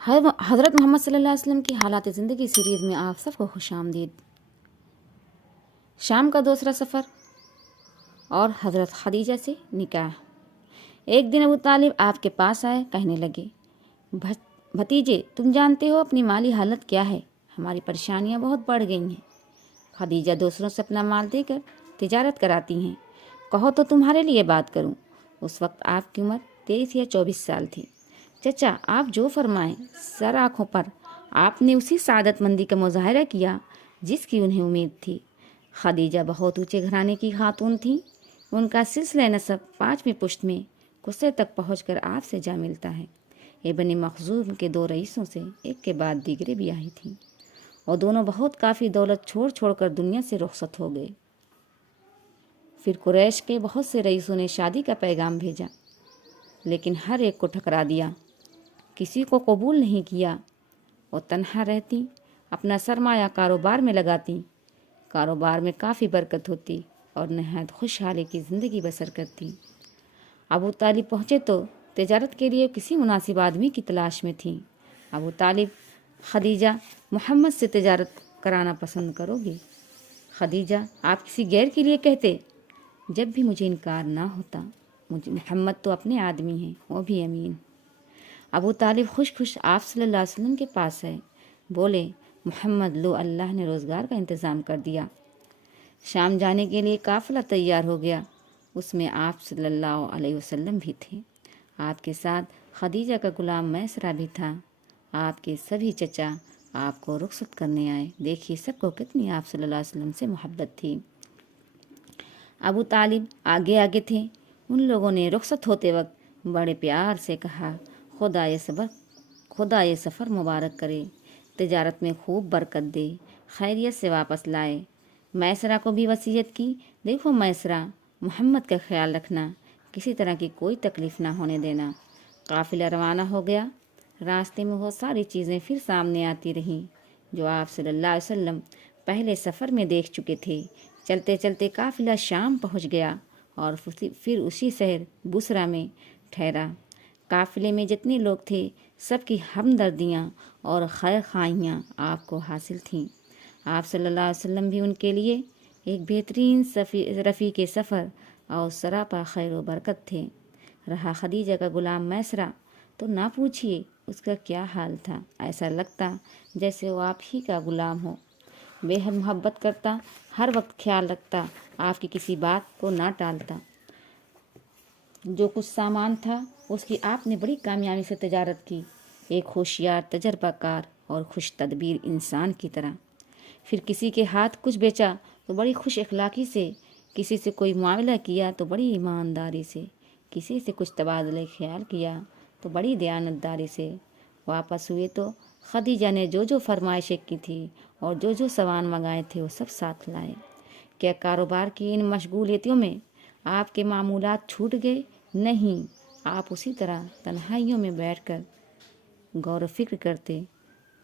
حضرت محمد صلی اللہ علیہ وسلم کی حالات زندگی سیریز میں آپ سب کو خوش آمدید۔ شام کا دوسرا سفر اور حضرت خدیجہ سے نکاح۔ ایک دن ابو طالب آپ کے پاس آئے، کہنے لگے، بھتیجے تم جانتے ہو اپنی مالی حالت کیا ہے، ہماری پریشانیاں بہت بڑھ گئی ہیں۔ خدیجہ دوسروں سے اپنا مال دے کر تجارت کراتی ہیں، کہو تو تمہارے لیے بات کروں۔ اس وقت آپ کی عمر 23 یا 24 سال تھی۔ چچا آپ جو فرمائیں۔ سر آنکھوں پر آپ نے اسی سعادت مندی کا مظاہرہ کیا جس کی انہیں امید تھی۔ خدیجہ بہت اونچے گھرانے کی خاتون تھیں۔ ان کا سلسلہ نسب 5ویں پشت میں قصے تک پہنچ کر آپ سے جا ملتا ہے۔ ابن مخزوم کے 2 رئیسوں سے ایک کے بعد دیگرے بھی آئی تھیں اور دونوں بہت کافی دولت چھوڑ کر دنیا سے رخصت ہو گئے۔ پھر قریش کے بہت سے رئیسوں نے شادی کا پیغام بھیجا، لیکن ہر ایک کو ٹھکرا دیا، کسی کو قبول نہیں کیا۔ وہ تنہا رہتی، اپنا سرمایہ کاروبار میں لگاتی، کاروبار میں کافی برکت ہوتی اور نہایت خوشحالی کی زندگی بسر کرتی۔ ابو طالب پہنچے تو تجارت کے لیے کسی مناسب آدمی کی تلاش میں تھیں۔ ابو طالب، خدیجہ محمد سے تجارت کرانا پسند کرو گی؟ خدیجہ، آپ کسی غیر کے لیے کہتے؟ جب بھی مجھے انکار نہ ہوتا، محمد تو اپنے آدمی ہیں، وہ بھی امین۔ ابو طالب خوش آپ صلی اللہ علیہ وسلم کے پاس آئے، بولے، محمد لو، اللہ نے روزگار کا انتظام کر دیا۔ شام جانے کے لیے قافلہ تیار ہو گیا، اس میں آپ صلی اللہ علیہ وسلم بھی تھے۔ آپ کے ساتھ خدیجہ کا غلام میسرہ بھی تھا۔ آپ کے سبھی چچا آپ کو رخصت کرنے آئے۔ دیکھیے سب کو کتنی آپ صلی اللہ علیہ وسلم سے محبت تھی۔ ابو طالب آگے آگے تھے۔ ان لوگوں نے رخصت ہوتے وقت بڑے پیار سے کہا، خدا یہ سفر مبارک کرے، تجارت میں خوب برکت دے، خیریت سے واپس لائے۔ میسرہ کو بھی وصیت کی، دیکھو میسرہ، محمد کا خیال رکھنا، کسی طرح کی کوئی تکلیف نہ ہونے دینا۔ قافلہ روانہ ہو گیا۔ راستے میں بہت ساری چیزیں پھر سامنے آتی رہیں جو آپ صلی اللہ علیہ وسلم پہلے سفر میں دیکھ چکے تھے۔ چلتے چلتے قافلہ شام پہنچ گیا اور پھر اسی شہر بصرہ میں ٹھہرا۔ قافلے میں جتنے لوگ تھے سب کی ہمدردیاں اور خیر خواہیاں آپ کو حاصل تھیں۔ آپ صلی اللہ علیہ وسلم بھی ان کے لیے ایک بہترین رفیق سفر اور سراپا خیر و برکت تھے۔ رہا خدیجہ کا غلام میسرہ، تو نہ پوچھئے اس کا کیا حال تھا، ایسا لگتا جیسے وہ آپ ہی کا غلام ہو۔ بے حد محبت کرتا، ہر وقت خیال رکھتا، آپ کی کسی بات کو نہ ٹالتا۔ جو کچھ سامان تھا اس کی آپ نے بڑی کامیابی سے تجارت کی، ایک ہوشیار، تجربہ کار اور خوش تدبیر انسان کی طرح۔ پھر کسی کے ہاتھ کچھ بیچا تو بڑی خوش اخلاقی سے، کسی سے کوئی معاملہ کیا تو بڑی ایمانداری سے، کسی سے کچھ تبادلہ خیال کیا تو بڑی دیانتداری سے۔ واپس ہوئے تو خدیجہ نے جو فرمائشیں کی تھی اور جو سامان منگائے تھے وہ سب ساتھ لائے۔ کیا کاروبار کی ان مشغولیتوں میں آپ کے معمولات چھوٹ گئے؟ نہیں، آپ اسی طرح تنہائیوں میں بیٹھ کر غور و فکر کرتے۔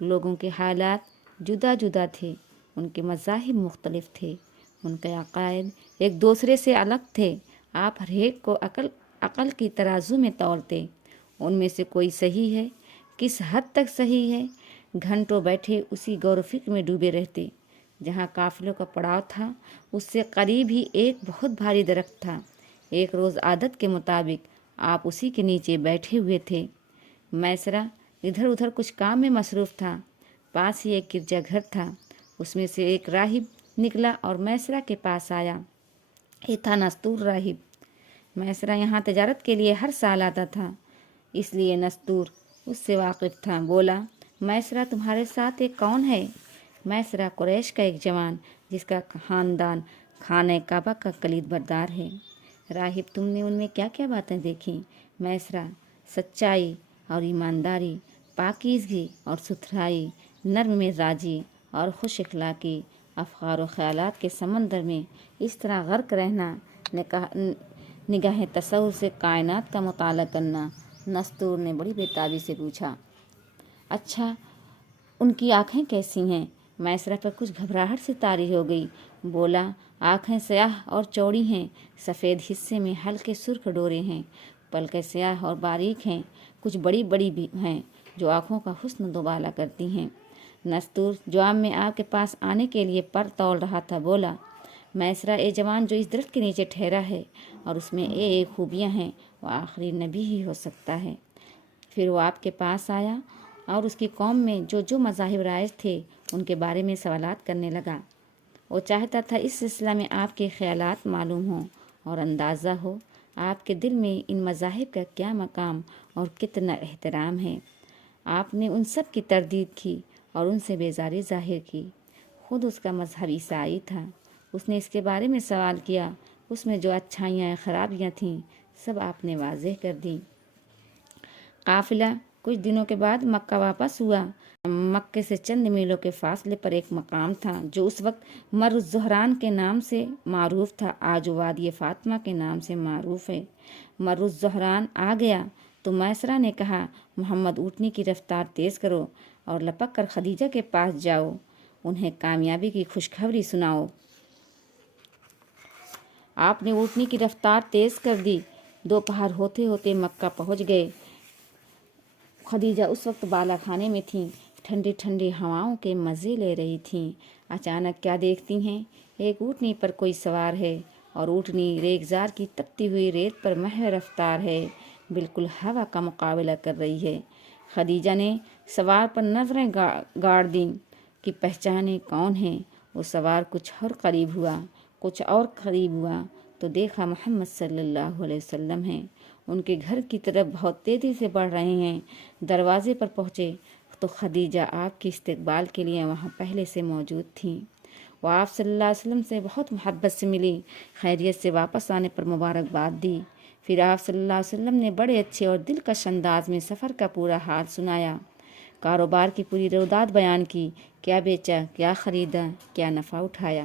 لوگوں کے حالات جدا جدا تھے، ان کے مذاہب مختلف تھے، ان کے عقائد ایک دوسرے سے الگ تھے۔ آپ ہر ایک کو عقل کی ترازو میں تولتے، ان میں سے کوئی صحیح ہے، کس حد تک صحیح ہے۔ گھنٹوں بیٹھے اسی غور و فکر میں ڈوبے رہتے۔ جہاں قافلوں کا پڑاؤ تھا اس سے قریب ہی ایک بہت بھاری درخت تھا۔ ایک روز عادت کے مطابق آپ اسی کے نیچے بیٹھے ہوئے تھے۔ میسرہ ادھر ادھر کچھ کام میں مصروف تھا۔ پاس ہی ایک گرجا گھر تھا، اس میں سے ایک راہب نکلا اور میسرہ کے پاس آیا۔ یہ تھا نستور راہب۔ میسرہ یہاں تجارت کے لیے ہر سال آتا تھا، اس لیے نستور اس سے واقف تھا۔ بولا، میسرہ تمہارے ساتھ ایک کون ہے؟ میسرہ قریش کا ایک جوان جس کا خاندان خانہ کعبہ کا کلید بردار ہے۔ راہب، تم نے ان میں کیا کیا باتیں دیکھیں؟ میسرہ، سچائی اور ایمانداری، پاکیزگی اور ستھرائی، نرم مزاجی اور خوش اخلاقی، افکار و خیالات کے سمندر میں اس طرح غرق رہنا، نگاہ تصور سے کائنات کا مطالعہ کرنا۔ نستور نے بڑی بےتابی سے پوچھا، اچھا ان کی آنکھیں کیسی ہیں؟ میسرہ پر کچھ گھبراہٹ سے طاری ہو گئی۔ بولا، آنکھیں سیاہ اور چوڑی ہیں، سفید حصے میں ہلکے سرخ ڈورے ہیں، پلکیں سیاہ اور باریک ہیں، کچھ بڑی بڑی بھی ہیں، جو آنکھوں کا حسن دوبالا کرتی ہیں۔ نستور جواب میں آپ کے پاس آنے کے لیے پر تول رہا تھا بولا، میسرا اے جوان جو اس درخت کے نیچے ٹھہرا ہے اور اس میں اے خوبیاں ہیں، وہ آخری نبی ہی ہو سکتا ہے۔ پھر وہ آپ کے پاس آیا اور اس کی قوم میں جو جو مذاہب رائج تھے ان کے بارے میں سوالات کرنے لگا۔ وہ چاہتا تھا اس سلسلہ میں آپ کے خیالات معلوم ہوں اور اندازہ ہو آپ کے دل میں ان مذاہب کا کیا مقام اور کتنا احترام ہے۔ آپ نے ان سب کی تردید کی اور ان سے بیزاری ظاہر کی۔ خود اس کا مذہب عیسائی تھا۔ اس نے اس کے بارے میں سوال کیا، اس میں جو اچھائیاں خرابیاں تھیں سب آپ نے واضح کر دیں۔ قافلہ کچھ دنوں کے بعد مکہ واپس ہوا۔ مکے سے چند میلوں کے فاصلے پر ایک مقام تھا جو اس وقت مر الزہران کے نام سے معروف تھا، آج وادی فاطمہ کے نام سے معروف ہے۔ مر الزہران آ گیا تو میسرہ نے کہا، محمد اونٹنی کی رفتار تیز کرو اور لپک کر خدیجہ کے پاس جاؤ، انہیں کامیابی کی خوشخبری سناؤ۔ آپ نے اونٹنی کی رفتار تیز کر دی۔ دوپہر ہوتے ہوتے مکہ پہنچ گئے۔ خدیجہ اس وقت بالا خانے میں تھیں، ٹھنڈی ٹھنڈی ہواؤں کے مزے لے رہی تھیں۔ اچانک کیا دیکھتی ہیں، ایک اونٹنی پر کوئی سوار ہے اور اونٹنی ریگزار کی تپتی ہوئی ریت پر محو رفتار ہے، بالکل ہوا کا مقابلہ کر رہی ہے۔ خدیجہ نے سوار پر نظریں گاڑ دیں کہ پہچانے کون ہے۔ وہ سوار کچھ اور قریب ہوا تو دیکھا محمد صلی اللہ علیہ وسلم ہیں، ان کے گھر کی طرف بہت تیزی سے بڑھ رہے ہیں۔ دروازے پر پہنچے تو خدیجہ آپ کے استقبال کے لیے وہاں پہلے سے موجود تھیں۔ وہ آپ صلی اللہ علیہ وسلم سے بہت محبت سے ملی، خیریت سے واپس آنے پر مبارکباد دی۔ پھر آپ صلی اللہ علیہ وسلم نے بڑے اچھے اور دلکش انداز میں سفر کا پورا حال سنایا، کاروبار کی پوری رویداد بیان کی، کیا بیچا، کیا خریدا، کیا نفع اٹھایا۔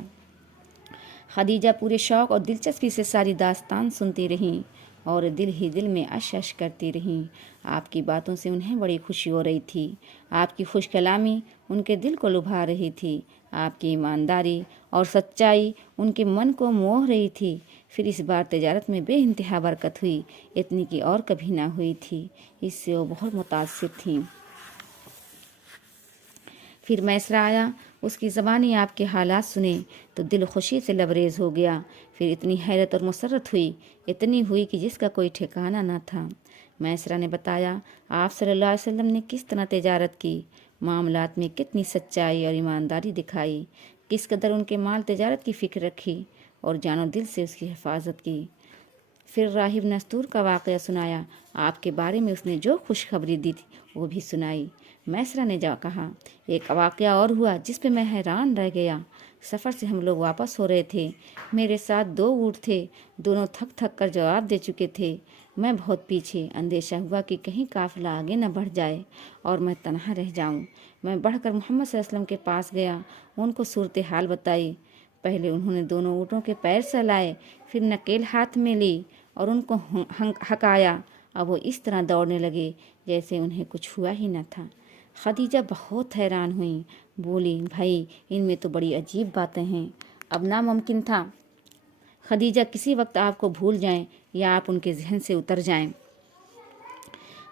خدیجہ پورے شوق اور دلچسپی سے ساری داستان سنتی رہیں اور دل ہی دل میں اش اش کرتی رہیں۔ آپ کی باتوں سے انہیں بڑی خوشی ہو رہی تھی۔ آپ کی خوش کلامی ان کے دل کو لبھا رہی تھی۔ آپ کی ایمانداری اور سچائی ان کے من کو موہ رہی تھی۔ پھر اس بار تجارت میں بے انتہا برکت ہوئی، اتنی کی اور کبھی نہ ہوئی تھی۔ اس سے وہ بہت متاثر تھیں۔ پھر میسرہ آیا، اس کی زبانی آپ کے حالات سنے تو دل خوشی سے لبریز ہو گیا۔ پھر اتنی حیرت اور مسرت ہوئی، اتنی ہوئی کہ جس کا کوئی ٹھکانہ نہ تھا۔ میسرہ نے بتایا آپ صلی اللہ علیہ وسلم نے کس طرح تجارت کی، معاملات میں کتنی سچائی اور ایمانداری دکھائی، کس قدر ان کے مال تجارت کی فکر رکھی اور جان و دل سے اس کی حفاظت کی۔ پھر راہب نستور کا واقعہ سنایا، آپ کے بارے میں اس نے جو خوشخبری دی تھی وہ بھی سنائی۔ میسرہ نے کہا، ایک واقعہ اور ہوا جس پہ میں حیران رہ گیا۔ سفر سے ہم لوگ واپس ہو رہے تھے، میرے ساتھ 2 اونٹ تھے، دونوں تھک تھک کر جواب دے چکے تھے۔ میں بہت پیچھے، اندیشہ ہوا کہ کہیں قافلہ آگے نہ بڑھ جائے اور میں تنہا رہ جاؤں۔ میں بڑھ کر محمد صلی اللہ علیہ وسلم کے پاس گیا، ان کو صورتحال بتائی۔ پہلے انہوں نے دونوں اونٹوں کے پیر سہلائے، پھر نکیل ہاتھ میں لی اور ان کو ہکایا۔ اب وہ اس طرح دوڑنے لگے جیسے انہیں کچھ ہوا ہی نہ تھا۔ خدیجہ بہت حیران ہوئیں، بولی، بھائی ان میں تو بڑی عجیب باتیں ہیں، اب ناممکن تھا خدیجہ کسی وقت آپ کو بھول جائیں یا آپ ان کے ذہن سے اتر جائیں۔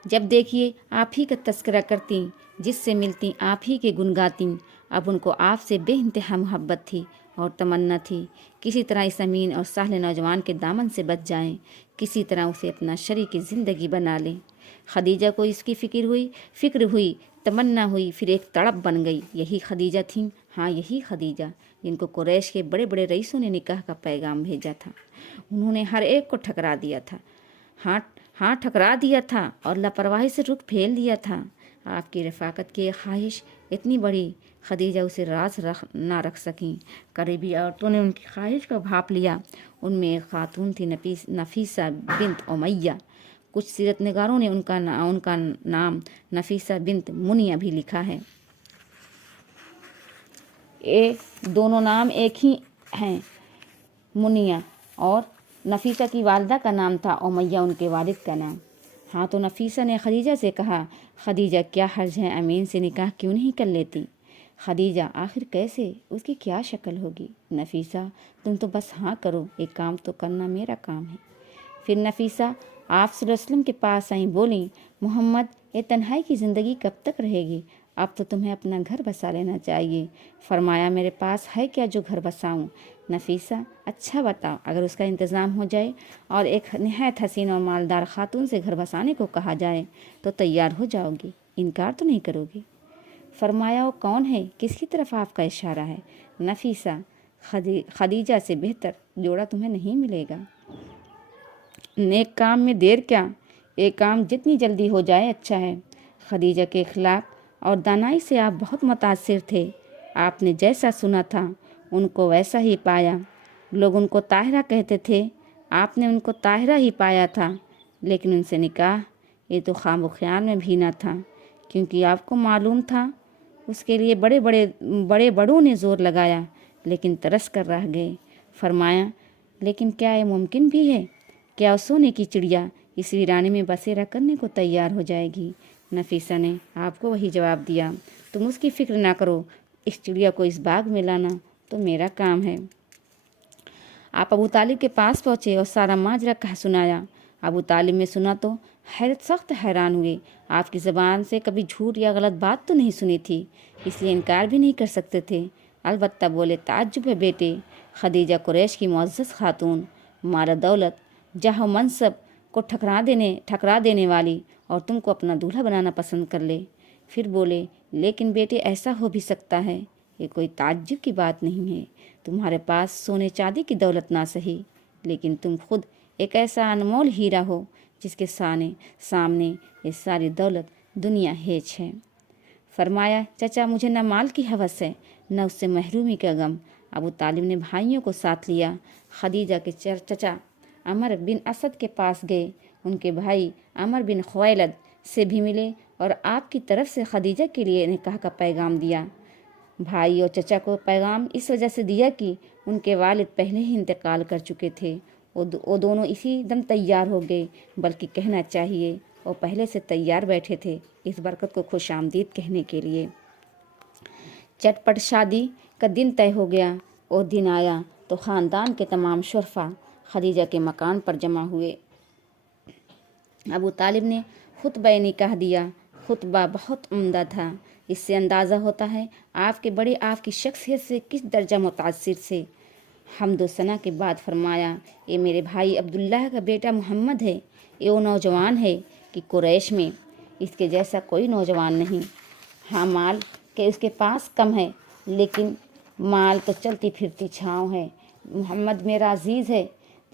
جب دیکھیے آپ ہی کا تذکرہ کرتیں، جس سے ملتی آپ ہی کے گن گاتیں۔ اب ان کو آپ سے بے انتہا محبت تھی اور تمنا تھی کسی طرح اس امین اور سہل نوجوان کے دامن سے بچ جائیں، کسی طرح اسے اپنا شریک زندگی بنا لیں۔ خدیجہ کو اس کی فکر ہوئی، تمنا ہوئی، پھر ایک تڑپ بن گئی۔ یہی خدیجہ تھیں، ہاں یہی خدیجہ جن کو قریش کے بڑے بڑے رئیسوں نے نکاح کا پیغام بھیجا تھا۔ انہوں نے ہر ایک کو ٹھکرا دیا تھا، ہاں ٹھکرا دیا تھا اور لاپرواہی سے رخ پھیر لیا تھا۔ آپ کی رفاقت کی ایک خواہش اتنی بڑی، خدیجہ اسے راز نہ رکھ سکیں۔ قریبی عورتوں نے ان کی خواہش کو بھانپ لیا۔ ان میں ایک خاتون تھی نفیسہ بنت امیہ۔ کچھ سیرت نگاروں نے ان کا نام نفیسہ بنت منیہ بھی لکھا ہے۔ دونوں نام ایک ہی ہیں، منیہ، اور نفیسہ کی والدہ کا نام تھا امیہ ان کے والد کا نام۔ ہاں تو نفیسہ نے خدیجہ سے کہا، خدیجہ کیا حرج ہے امین سے نکاح کیوں نہیں کر لیتی؟ خدیجہ آخر کیسے، اس کی کیا شکل ہوگی؟ نفیسہ تم تو بس ہاں کرو، ایک کام تو کرنا میرا کام ہے۔ پھر نفیسہ آپ صلی اللہ علیہ وسلم کے پاس آئیں، بولیں، محمد یہ تنہائی کی زندگی کب تک رہے گی؟ اب تو تمہیں اپنا گھر بسا لینا چاہیے۔ فرمایا میرے پاس ہے کیا جو گھر بساؤں؟ نفیسہ اچھا بتاؤ، اگر اس کا انتظام ہو جائے اور ایک نہایت حسین اور مالدار خاتون سے گھر بسانے کو کہا جائے تو تیار ہو جاؤ گی، انکار تو نہیں کرو گی؟ فرمایا وہ کون ہے، کس کی طرف آپ کا اشارہ ہے؟ نفیسہ خدیجہ سے بہتر جوڑا تمہیں نہیں ملے گا۔ نیک کام میں دیر کیا، ایک کام جتنی جلدی ہو جائے اچھا ہے۔ خدیجہ کے اخلاق اور دانائی سے آپ بہت متاثر تھے، آپ نے جیسا سنا تھا ان کو ویسا ہی پایا۔ لوگ ان کو طاہرہ کہتے تھے، آپ نے ان کو طاہرہ ہی پایا تھا، لیکن ان سے نکاح یہ تو خواب و خیال میں بھی نہ تھا، کیونکہ آپ کو معلوم تھا۔ اس کے لیے بڑے بڑوں نے زور لگایا، لیکن ترس کر رہ گئے۔ فرمایا لیکن کیا یہ ممکن بھی ہے؟ کیا سونے کی چڑیا اس ویرانے میں بسیرا کرنے کو تیار ہو جائے گی؟ نفیسہ نے آپ کو وہی جواب دیا، تم اس کی فکر نہ کرو، اس چڑیا کو اس باغ میں لانا تو میرا کام ہے۔ آپ ابو طالب کے پاس پہنچے اور سارا ماجرا کہہ سنایا۔ ابو طالب نے سنا تو سخت حیران ہوئے، آپ کی زبان سے کبھی جھوٹ یا غلط بات تو نہیں سنی تھی، اس لیے انکار بھی نہیں کر سکتے تھے۔ البتہ بولے تعجب ہے بیٹے، خدیجہ قریش کی معزز خاتون، مال دولت، جاہ و منصب کو ٹھکرا دینے والی، اور تم کو اپنا دولہا بنانا پسند کر لے۔ پھر بولے لیکن بیٹے ایسا ہو بھی سکتا ہے، یہ کوئی تعجب کی بات نہیں ہے، تمہارے پاس سونے چاندی کی دولت نہ سہی، لیکن تم خود ایک ایسا انمول ہیرا ہو جس کے سامنے یہ ساری دولت دنیا ہیچ ہے۔ فرمایا چچا مجھے نہ مال کی ہوس ہے نہ اس سے محرومی کا غم۔ ابو طالب نے بھائیوں کو ساتھ لیا، خدیجہ کے چچا عمر بن اسد کے پاس گئے، ان کے بھائی عمر بن خویلد سے بھی ملے اور آپ کی طرف سے خدیجہ کے لیے نکاح کا پیغام دیا۔ بھائی اور چچا کو پیغام اس وجہ سے دیا کہ ان کے والد پہلے ہی انتقال کر چکے تھے، وہ دونوں اسی دم تیار ہو گئے، بلکہ کہنا چاہیے وہ پہلے سے تیار بیٹھے تھے اس برکت کو خوش آمدید کہنے کے لیے۔ چٹ پٹ شادی کا دن طے ہو گیا اور دن آیا تو خاندان کے تمام شرفا خدیجہ کے مکان پر جمع ہوئے۔ ابو طالب نے خطبہ نکاح دیا، خطبہ بہت عمدہ تھا، اس سے اندازہ ہوتا ہے آپ کے بڑے آپ کی شخصیت سے کس درجہ متاثر تھے۔ حمد و ثنا کے بعد فرمایا یہ میرے بھائی عبداللہ کا بیٹا محمد ہے، یہ وہ نوجوان ہے کہ قریش میں اس کے جیسا کوئی نوجوان نہیں۔ ہاں مال کہ اس کے پاس کم ہے، لیکن مال تو چلتی پھرتی چھاؤں ہے۔ محمد میرا عزیز ہے،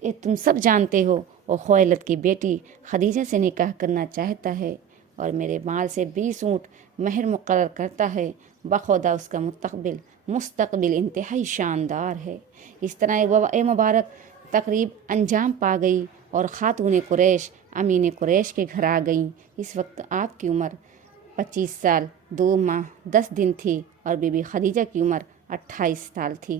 یہ تم سب جانتے ہو، وہ خویلد کی بیٹی خدیجہ سے نکاح کرنا چاہتا ہے اور میرے مال سے 20 اونٹ مہر مقرر کرتا ہے، بخدا اس کا مستقبل انتہائی شاندار ہے۔ اس طرح یہ مبارک تقریب انجام پا گئی اور خاتون قریش امین قریش کے گھر آ گئیں۔ اس وقت آپ کی عمر 25 سال 2 ماہ 10 دن تھی اور بی بی خدیجہ کی عمر 28 سال تھی۔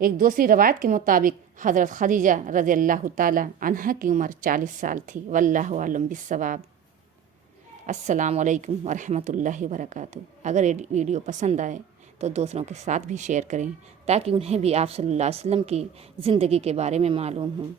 ایک دوسری روایت کے مطابق حضرت خدیجہ رضی اللہ تعالی عنہا کی عمر 40 سال تھی۔ واللہ اعلم بالصواب۔ السلام علیکم ورحمۃ اللہ وبرکاتہ۔ اگر یہ ویڈیو پسند آئے تو دوسروں کے ساتھ بھی شیئر کریں تاکہ انہیں بھی آپ صلی اللہ علیہ وسلم کی زندگی کے بارے میں معلوم ہوں۔